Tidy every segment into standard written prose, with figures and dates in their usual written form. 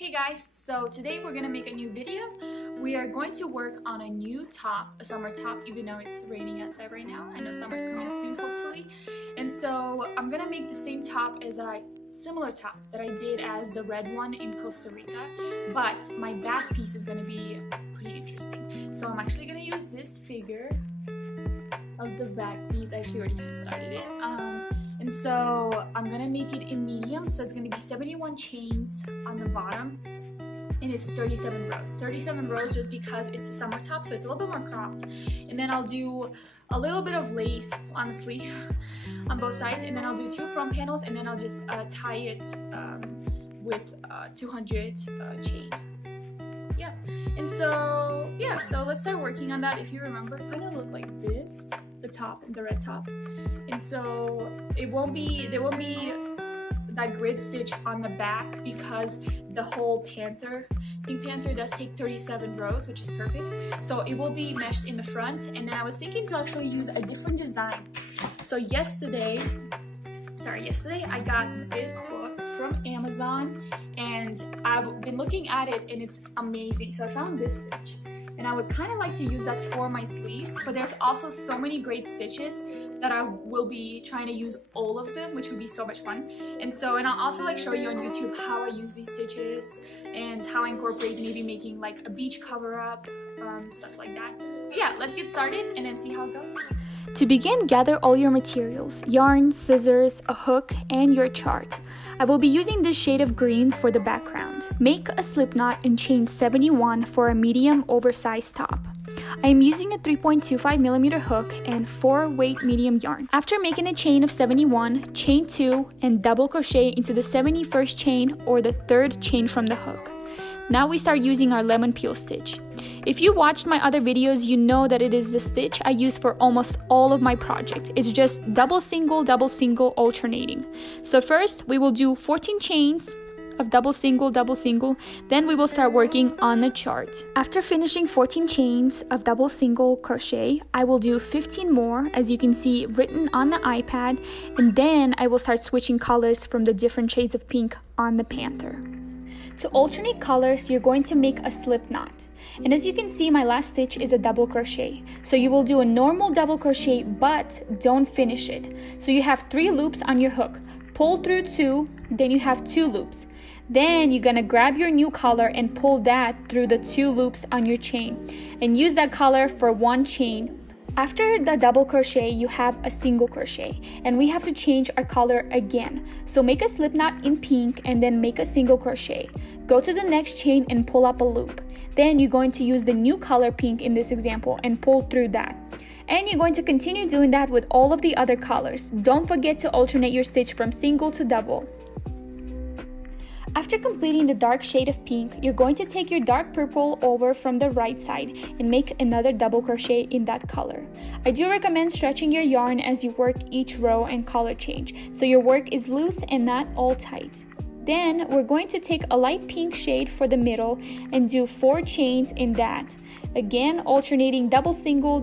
Hey guys, so today we're gonna make a new video. We are going to work on a new top, a summer top, even though it's raining outside right now. I know summer's coming soon, hopefully. And so I'm gonna make the same top as a similar top that I did as the red one in Costa Rica, but my back piece is gonna be pretty interesting. So I'm actually gonna use this figure of the back piece. I actually already kind of started it. And so I'm gonna make it in medium, so it's gonna be 71 chains on the bottom, and it's 37 rows. 37 rows just because it's a summer top, so it's a little bit more cropped. And then I'll do a little bit of lace on the sleeve on both sides, and then I'll do 2 front panels, and then I'll just tie it with 200 chain. Yeah, and so yeah, so let's start working on that. If you remember, it kind of looked like this, the top, the red top. And so there won't be that grid stitch on the back because the whole Panther, Pink Panther does take 37 rows, which is perfect. So it will be meshed in the front, and then I was thinking to actually use a different design. So yesterday I got this book from Amazon, and I've been looking at it, and it's amazing. So I found this stitch, and I would kind of like to use that for my sleeves, but there's also so many great stitches that I will be trying to use all of them, which would be so much fun. And I'll also like show you on YouTube how I use these stitches and how I incorporate maybe making like a beach cover up, stuff like that. But yeah, let's get started and then see how it goes. To begin, gather all your materials: yarn, scissors, a hook, and your chart. I will be using this shade of green for the background. Make a slip knot and chain 71 for a medium oversized top. I am using a 3.25mm hook and 4 weight medium yarn. After making a chain of 71, chain 2 and double crochet into the 71st chain or the 3rd chain from the hook. Now we start using our lemon peel stitch. If you watched my other videos, you know that it is the stitch I use for almost all of my project. It's just double single alternating. So first we will do 14 chains of double single, then we will start working on the chart. After finishing 14 chains of double single crochet, I will do 15 more, as you can see written on the iPad, and then I will start switching colors from the different shades of pink on the Panther. To alternate colors, you're going to make a slip knot. And as you can see, my last stitch is a double crochet. So you will do a normal double crochet, but don't finish it. So you have 3 loops on your hook. Pull through 2, then you have 2 loops. Then you're gonna grab your new color and pull that through the 2 loops on your chain and use that color for 1 chain. After the double crochet, you have a single crochet, and we have to change our color again. So make a slip knot in pink and then make a single crochet. Go to the next chain and pull up a loop. Then you're going to use the new color pink in this example and pull through that. And you're going to continue doing that with all of the other colors. Don't forget to alternate your stitch from single to double. After completing the dark shade of pink, you're going to take your dark purple over from the right side and make another double crochet in that color. I do recommend stretching your yarn as you work each row and color change, so your work is loose and not all tight. Then we're going to take a light pink shade for the middle and do 4 chains in that. Again, alternating double single.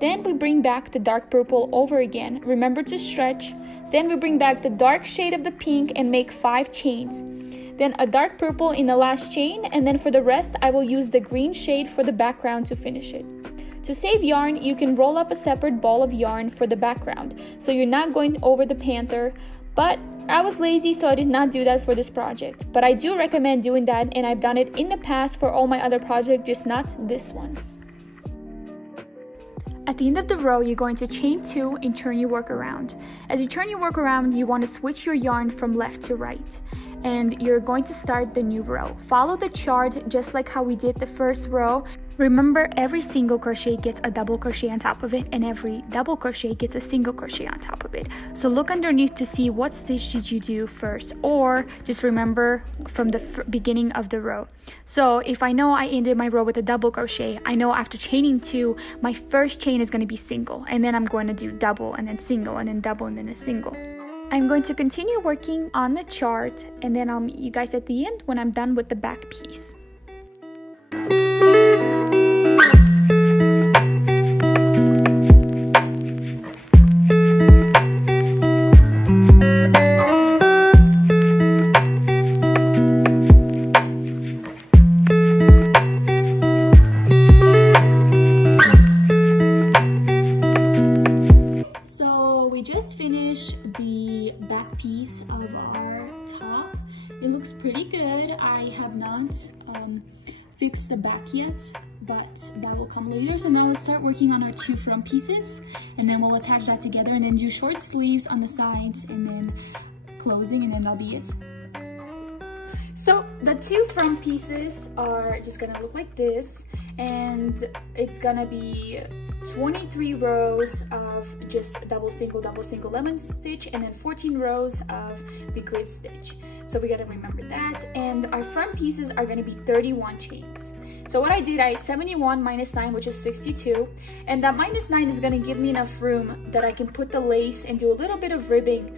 Then we bring back the dark purple over again. Remember to stretch. Then we bring back the dark shade of the pink and make 5 chains. Then a dark purple in the last chain, and then for the rest I will use the green shade for the background to finish it. To save yarn, you can roll up a separate ball of yarn for the background, so you're not going over the Panther, but I was lazy, so I did not do that for this project. But I do recommend doing that, and I've done it in the past for all my other projects, just not this one. At the end of the row, you're going to chain 2 and turn your work around. As you turn your work around, you want to switch your yarn from left to right. And you're going to start the new row. Follow the chart just like how we did the first row. Remember, every single crochet gets a double crochet on top of it, and every double crochet gets a single crochet on top of it. So look underneath to see what stitch did you do first, or just remember from the beginning of the row. So if I know I ended my row with a double crochet, I know after chaining 2, my first chain is going to be single, and then I'm going to do double and then single and then double and then a single. I'm going to continue working on the chart, and then I'll meet you guys at the end when I'm done with the back piece. Pretty good. I have not fixed the back yet, but that will come later. So now let's start working on our 2 front pieces, and then we'll attach that together and then do short sleeves on the sides and then closing, and then that'll be it. So the 2 front pieces are just gonna look like this, and it's gonna be 23 rows of just double single lemon stitch, and then 14 rows of the grid stitch. So we gotta remember that. And our front pieces are gonna be 31 chains. So what I did, I 71 minus 9, which is 62, and that minus 9 is gonna give me enough room that I can put the lace and do a little bit of ribbing,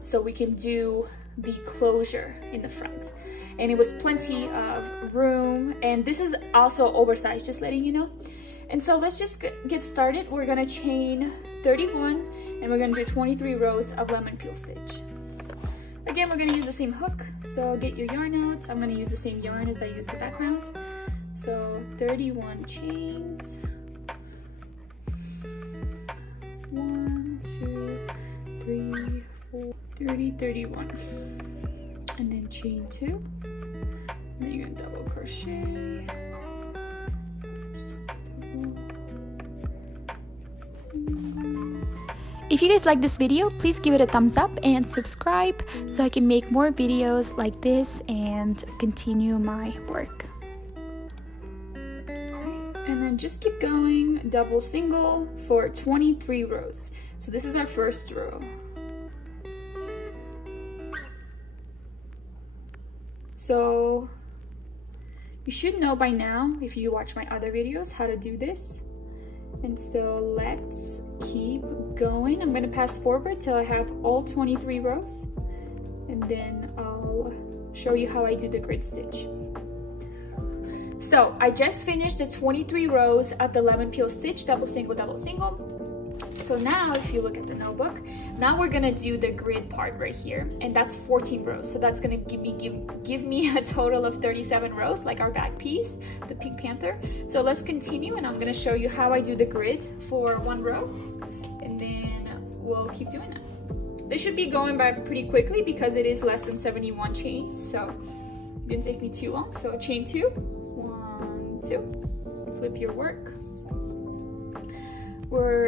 so we can do the closure in the front. And it was plenty of room, and this is also oversized, just letting you know. And so let's just get started. We're gonna chain 31, and we're gonna do 23 rows of lemon peel stitch. Again, we're gonna use the same hook, so get your yarn out. I'm gonna use the same yarn as I used the background. So 31 chains. 1, 2, 3, 4, 30, 31. And then chain 2. And then you're gonna double crochet. If you guys like this video, please give it a thumbs up and subscribe so I can make more videos like this and continue my work. And then just keep going, double single for 23 rows. So this is our first row. So you should know by now, if you watch my other videos, how to do this. And so let's keep going. I'm gonna pass forward till I have all 23 rows, and then I'll show you how I do the grid stitch. So I just finished the 23 rows of the lemon peel stitch, double single, double single. So now if you look at the notebook, now we're gonna do the grid part right here, and that's 14 rows. So that's gonna give me a total of 37 rows, like our back piece, the Pink Panther. So let's continue, and I'm gonna show you how I do the grid for 1 row, and then we'll keep doing that. This should be going by pretty quickly because it is less than 71 chains, so it didn't take me too long. So chain 2, 1, 2, flip your work.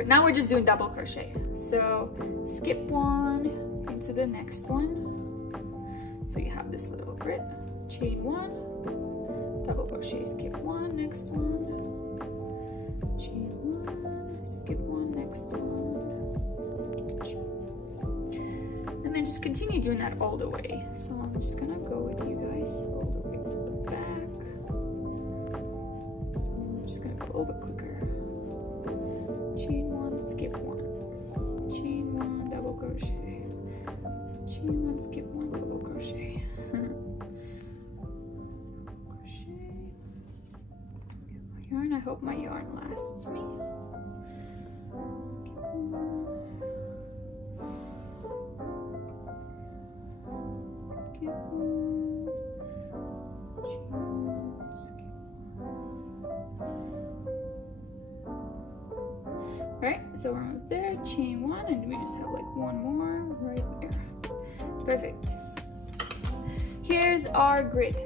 Now we're just doing double crochet. So skip 1 into the next one. So you have this little grid. Chain 1, double crochet, skip 1, next one. Chain 1, skip 1, next one. And then just continue doing that all the way. So I'm just gonna go with you guys all the way to the back. So I'm just gonna go a little bit quicker. Chain 1, skip 1, chain 1, double crochet, chain 1, skip 1, double crochet, crochet, get my yarn. I hope my yarn lasts me. Skip 1, skip 1, chain 1, skip 1. Right, so we're almost there. Chain 1, and we just have like 1 more right there. Perfect. Here's our grid. A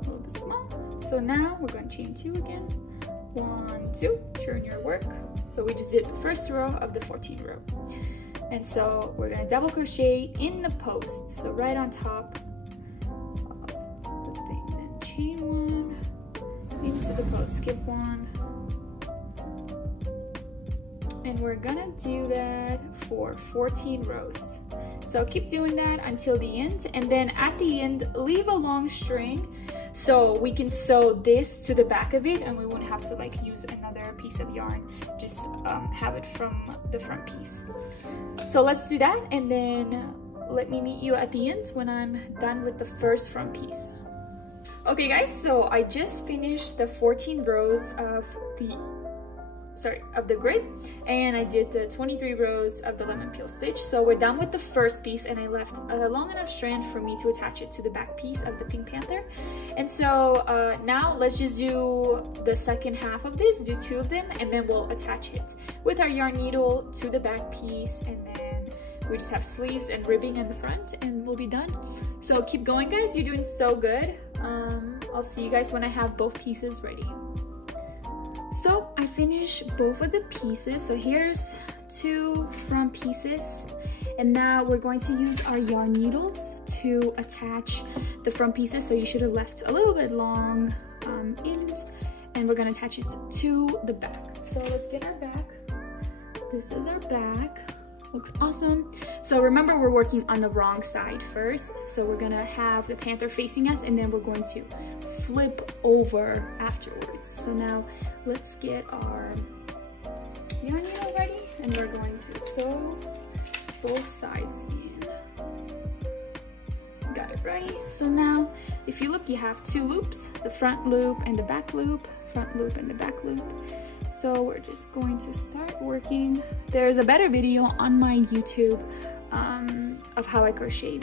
little bit small. So now we're going to chain 2 again. 1, 2. Churn your work. So we just did the first row of the 14 row. And so we're going to double crochet in the post. So right on top of the thing. Then chain 1 into the post. Skip 1. And we're gonna do that for 14 rows. So keep doing that until the end, and then at the end leave a long string so we can sew this to the back of it and we won't have to like use another piece of yarn, just have it from the front piece. So let's do that, and then let me meet you at the end when I'm done with the first front piece. Okay guys, so I just finished the 14 rows of the grid, and I did the 23 rows of the lemon peel stitch. So we're done with the first piece, and I left a long enough strand for me to attach it to the back piece of the Pink Panther. And so now let's just do the second half of this, do 2 of them, and then we'll attach it with our yarn needle to the back piece, and then we just have sleeves and ribbing in the front and we'll be done. So keep going guys, you're doing so good. I'll see you guys when I have both pieces ready. So I finished both of the pieces. So here's 2 front pieces, and now we're going to use our yarn needles to attach the front pieces. So you should have left a little bit long end, and we're going to attach it to the back. So let's get our back. This is our back. Looks awesome. So remember, we're working on the wrong side first. So we're gonna have the Panther facing us, and then we're going to flip over afterwards. So now let's get our yarn needle ready, and we're going to sew both sides in. Got it ready. So now if you look, you have 2 loops, the front loop and the back loop, front loop and the back loop. So we're just going to start working. There's a better video on my YouTube of how I crochet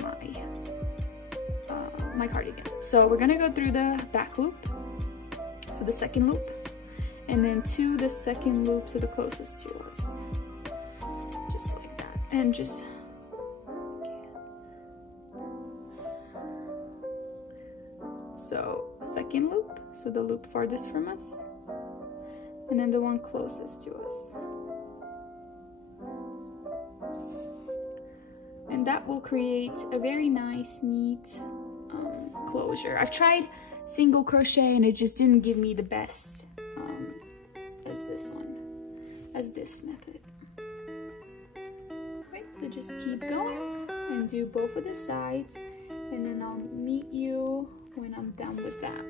my cardigans. So we're gonna go through the back loop, so the second loop, and then to the second loop, so the closest to us, just like that, and just so second loop, so the loop farthest from us, and then the one closest to us. And that will create a very nice, neat closure. I've tried single crochet and it just didn't give me the best as this method. Right, so just keep going and do both of the sides, and then I'll meet you when I'm done with that.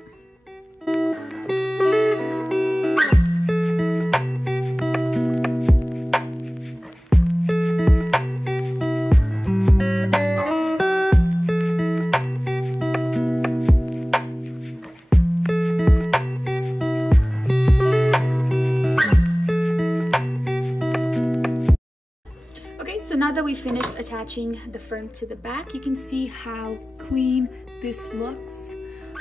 So now that we finished attaching the front to the back, you can see how clean this looks,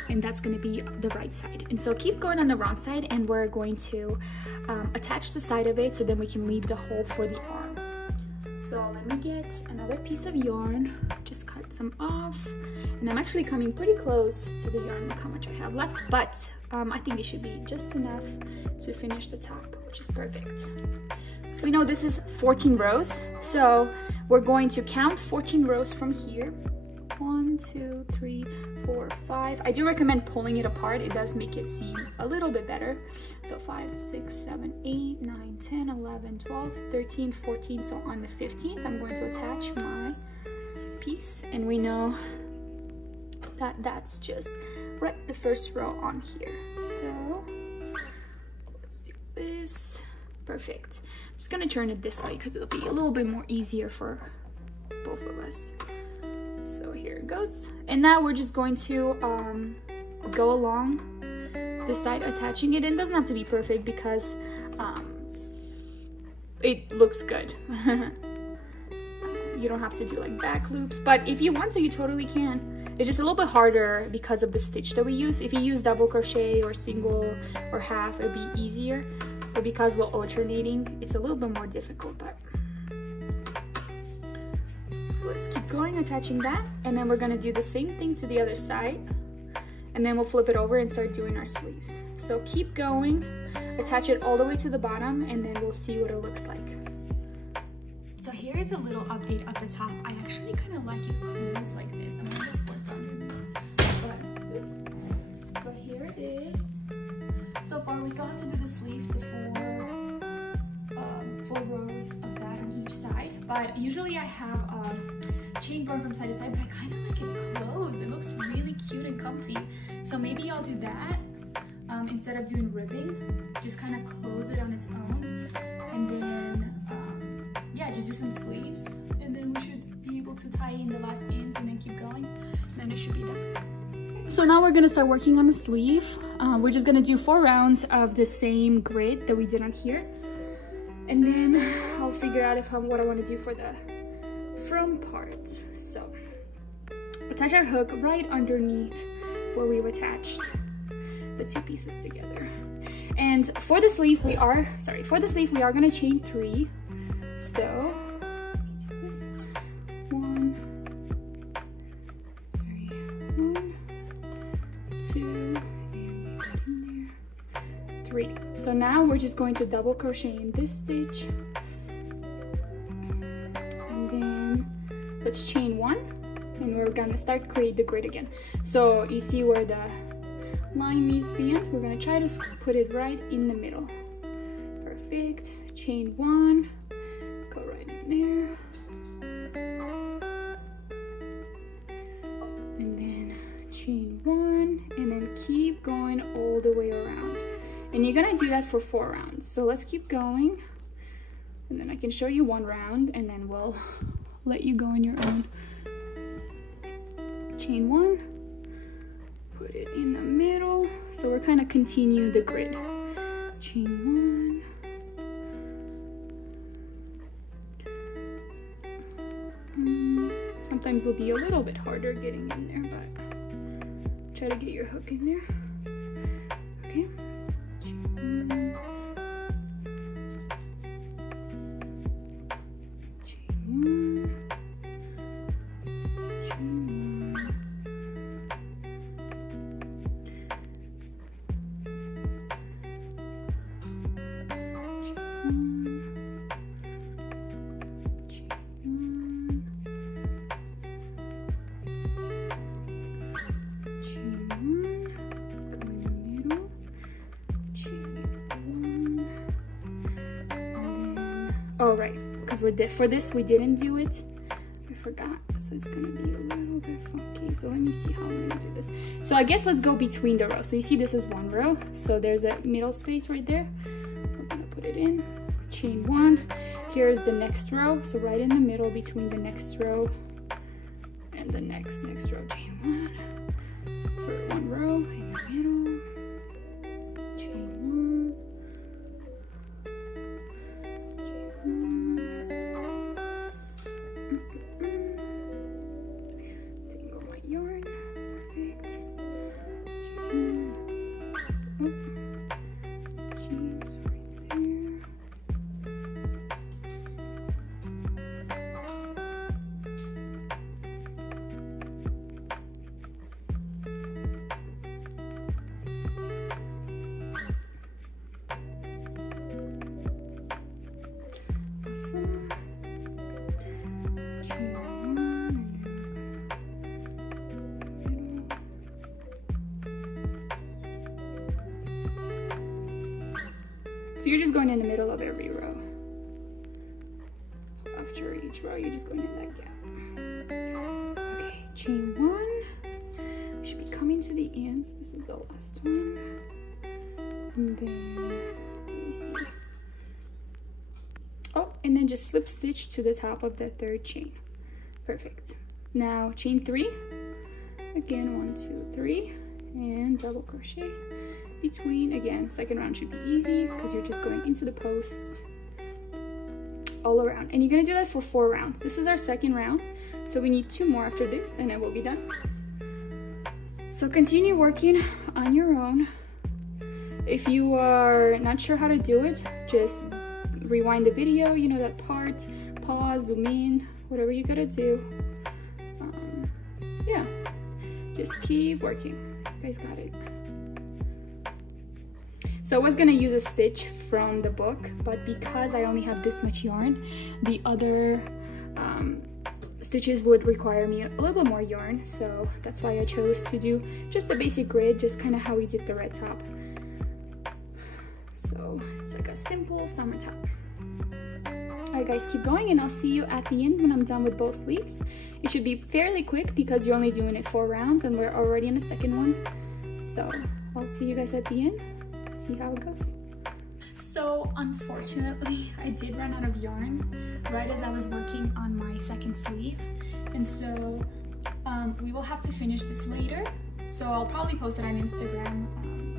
and that's going to be the right side. And so keep going on the wrong side, and we're going to attach the side of it so then we can leave the hole for the arm. So let me get another piece of yarn, just cut some off, and I'm actually coming pretty close to the yarn. Look how much I have left, but I think it should be just enough to finish the top, which is perfect. So we know this is 14 rows, so we're going to count 14 rows from here. 1, 2, 3, 4, 5. I do recommend pulling it apart. It does make it seem a little bit better. So 5, 6, 7, 8, 9, 10, 11, 12, 13, 14. So on the 15th, I'm going to attach my piece, and we know that that's just right the first row on here. So let's do this. Perfect. I'm just gonna turn it this way because it'll be a little bit more easier for both of us. So here it goes. And now we're just going to go along this side attaching it. And it doesn't have to be perfect because it looks good. You don't have to do like back loops, but if you want to, you totally can. It's just a little bit harder because of the stitch that we use. If you use double crochet or single or half, it'd be easier. But because we're alternating, it's a little bit more difficult, but so let's keep going, attaching that, and then we're gonna do the same thing to the other side, and then we'll flip it over and start doing our sleeves. So keep going, attach it all the way to the bottom, and then we'll see what it looks like. So here's a little update at the top. I actually kind of like it closed like this. I'm gonna just work on it. But here it is. So far, we still have to do the sleeve, the 4 rows of that on each side. But usually I have a chain going from side to side, but I kind of like it closed. It looks really cute and comfy. So maybe I'll do that instead of doing ribbing. Just kind of close it on its own, and then yeah, just do some sleeves, and then we should be able to tie in the last ends and then keep going. Then it should be done. So now we're gonna start working on the sleeve. We're just gonna do 4 rounds of the same grid that we did on here, and then I'll figure out what I want to do for the front part. So attach our hook right underneath where we've attached the 2 pieces together. And for the sleeve we are going to chain 3. So do this. 1, 2, and put in there. 3. So now we're just going to double crochet in this stitch, and then let's chain 1, and we're gonna start create the grid again. So you see where the line meets the end, we're gonna try to put it right in the middle. Perfect. Chain 1, go right in there, and then chain 1, and then keep going all the way around. And you're gonna do that for 4 rounds. So let's keep going, and then I can show you 1 round, and then we'll let you go on your own. Chain 1, put it in the middle. So we're kind of continue the grid. Chain 1. Sometimes it'll be a little bit harder getting in there, but try to get your hook in there. Okay. Chain 1. Oh, right, because for this we didn't do it. I forgot, so it's gonna be a little bit funky. So let me see how I'm gonna do this. So I guess let's go between the rows. So you see this is 1 row, so there's a middle space right there. We're gonna put it in, chain 1. Here's the next row, so right in the middle between the next row and the next row, chain 1. For 1 row in the middle, chain 1. So you're just going in the middle of every row. After each row, you're just going in that gap. Okay, chain 1. We should be coming to the end. So this is the last one. And then, let me see. Oh, and then just slip stitch to the top of the 3rd chain. Perfect. Now chain 3. Again, 1, 2, 3, and double crochet between. Again, 2nd round should be easy because you're just going into the posts all around, and you're going to do that for 4 rounds. This is our 2nd round, so we need 2 more after this and it will be done. So continue working on your own. If you are not sure how to do it, just rewind the video, you know that part, pause, zoom in, whatever you gotta do. Yeah, just keep working. You guys got it. So I was gonna use a stitch from the book, but because I only have this much yarn, the other stitches would require me a little bit more yarn, so that's why I chose to do just the basic grid, just kind of how we did the red top. So it's like a simple summer top. Alright guys, keep going and I'll see you at the end when I'm done with both sleeves. It should be fairly quick because you're only doing it 4 rounds and we're already in the second one. So I'll see you guys at the end, see how it goes. So unfortunately, I did run out of yarn right as I was working on my second sleeve. And so we will have to finish this later. So I'll probably post it on Instagram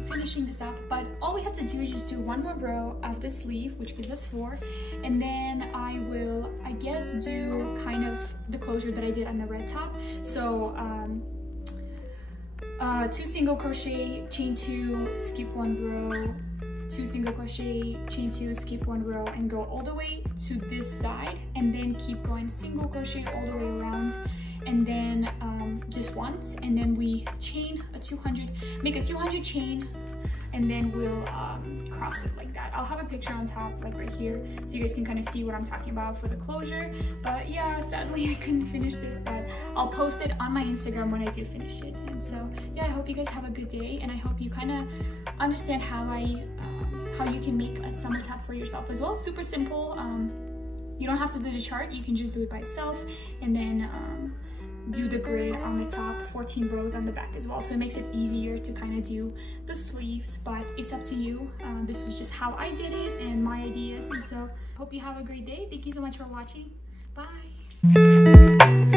finishing this up, but all we have to do is just do 1 more row of the sleeve, which gives us 4, and then I will, I guess, do kind of the closure that I did on the red top. So 2 single crochet, chain 2, skip 1 row, 2 single crochet, chain 2, skip 1 row, and go all the way to this side, and then keep going single crochet all the way around, and then just once, and then we chain a 200, make a 200 chain, and then we'll cross it like that. I'll have a picture on top, like right here, so you guys can kind of see what I'm talking about for the closure. But yeah, sadly I couldn't finish this, but I'll post it on my Instagram when I do finish it. And so yeah, I hope you guys have a good day, and I hope you kind of understand how you can make a summer top for yourself as well. It's super simple. You don't have to do the chart, you can just do it by itself, and then do the grid on the top, 14 rows on the back as well. So it makes it easier to kind of do the sleeves, but it's up to you. This was just how I did it and my ideas. And so hope you have a great day. Thank you so much for watching. Bye.